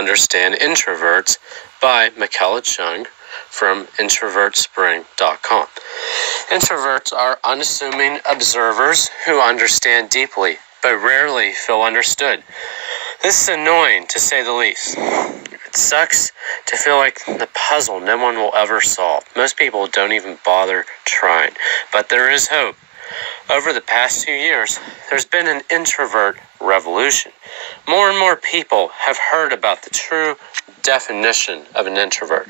Understand Introverts by Michaela Chung from introvertspring.com. Introverts are unassuming observers who understand deeply, but rarely feel understood. This is annoying, to say the least. It sucks to feel like the puzzle no one will ever solve. Most people don't even bother trying, but there is hope. Over the past 2 years, there's been an introvert revolution. More and more people have heard about the true definition of an introvert.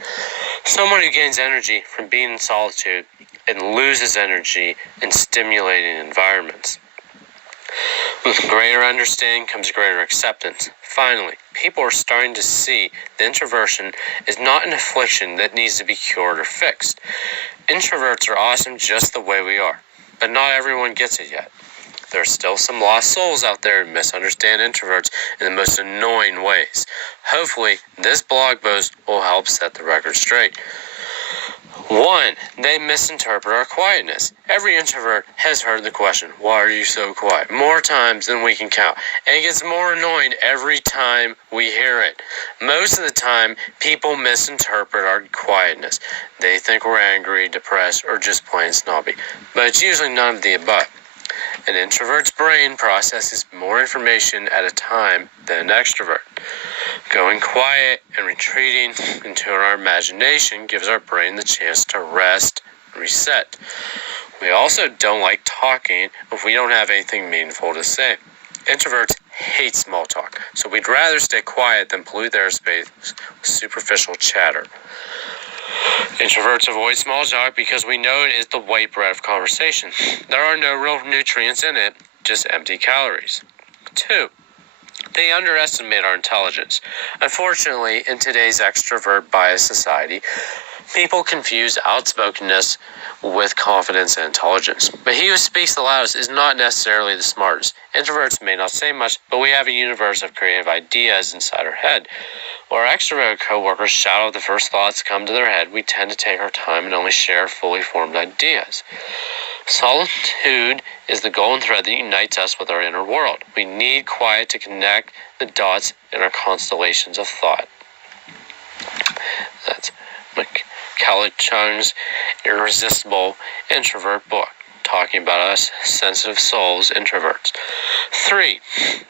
Someone who gains energy from being in solitude and loses energy in stimulating environments. With greater understanding comes greater acceptance. Finally, people are starting to see that introversion is not an affliction that needs to be cured or fixed. Introverts are awesome just the way we are, but not everyone gets it yet. There are still some lost souls out there who misunderstand introverts in the most annoying ways. Hopefully, this blog post will help set the record straight. 1. They misinterpret our quietness. Every introvert has heard the question, "Why are you so quiet?" more times than we can count. And it gets more annoying every time we hear it. Most of the time, people misinterpret our quietness. They think we're angry, depressed, or just plain snobby. But it's usually none of the above. An introvert's brain processes more information at a time than an extrovert. Going quiet and retreating into our imagination gives our brain the chance to rest and reset. We also don't like talking if we don't have anything meaningful to say. Introverts hate small talk, so we'd rather stay quiet than pollute their space with superficial chatter. Introverts avoid small talk because we know it is the white bread of conversation. There are no real nutrients in it, just empty calories. 2. They underestimate our intelligence. Unfortunately, in today's extrovert-biased society, people confuse outspokenness with confidence and intelligence. But he who speaks the loudest is not necessarily the smartest. Introverts may not say much, but we have a universe of creative ideas inside our head. While our extroverted coworkers shout out the first thoughts come to their head, we tend to take our time and only share fully formed ideas. Solitude is the golden thread that unites us with our inner world. We need quiet to connect the dots in our constellations of thought. That's Michaela Chung's Irresistible Introvert book, talking about us sensitive souls, introverts. 3.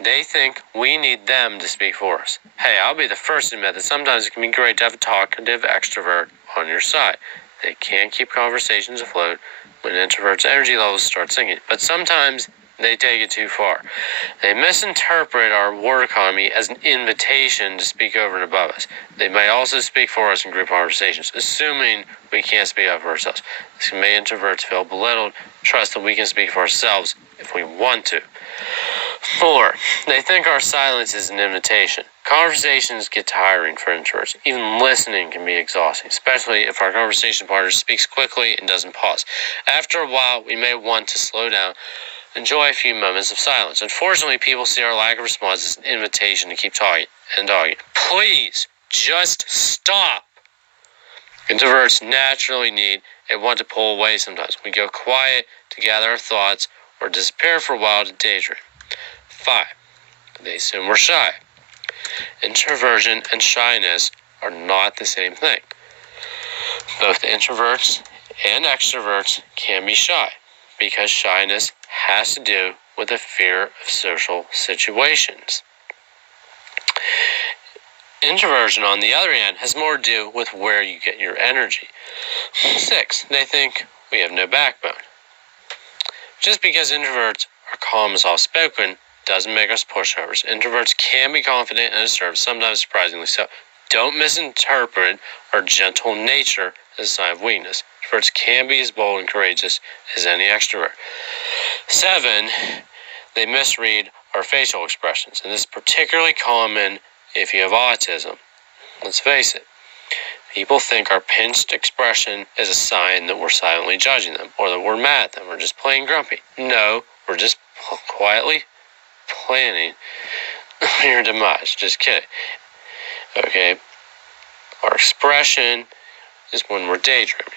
They think we need them to speak for us. Hey, I'll be the first to admit that sometimes it can be great to have a talkative extrovert on your side. They can keep conversations afloat when an introvert's energy levels start sinking, but sometimes they take it too far. They misinterpret our word economy as an invitation to speak over and above us. They may also speak for us in group conversations, assuming we can't speak up for ourselves. This can make introverts feel belittled, trust that we can speak for ourselves if we want to. 4. They think our silence is an invitation. Conversations get tiring for introverts. Even listening can be exhausting, especially if our conversation partner speaks quickly and doesn't pause. After a while, we may want to slow down, enjoy a few moments of silence. Unfortunately, people see our lack of response as an invitation to keep talking and talking. Please, just stop. Introverts naturally need and want to pull away sometimes. We go quiet to gather our thoughts or disappear for a while to daydream. 5. They assume we're shy. Introversion and shyness are not the same thing. Both introverts and extroverts can be shy, because shyness has to do with a fear of social situations. Introversion, on the other hand, has more to do with where you get your energy. 6. They think we have no backbone. Just because introverts are calm and soft-spoken doesn't make us pushovers. Introverts can be confident and assertive, sometimes surprisingly so. Don't misinterpret our gentle nature as a sign of weakness. Introverts can be as bold and courageous as any extrovert. 7. They misread our facial expressions, and this is particularly common if you have autism. Let's face it. People think our pinched expression is a sign that we're silently judging them, or that we're mad at them, or just plain grumpy. No, we're just quietly planning your demise. Just kidding. Okay? Our expression is when we're daydreaming.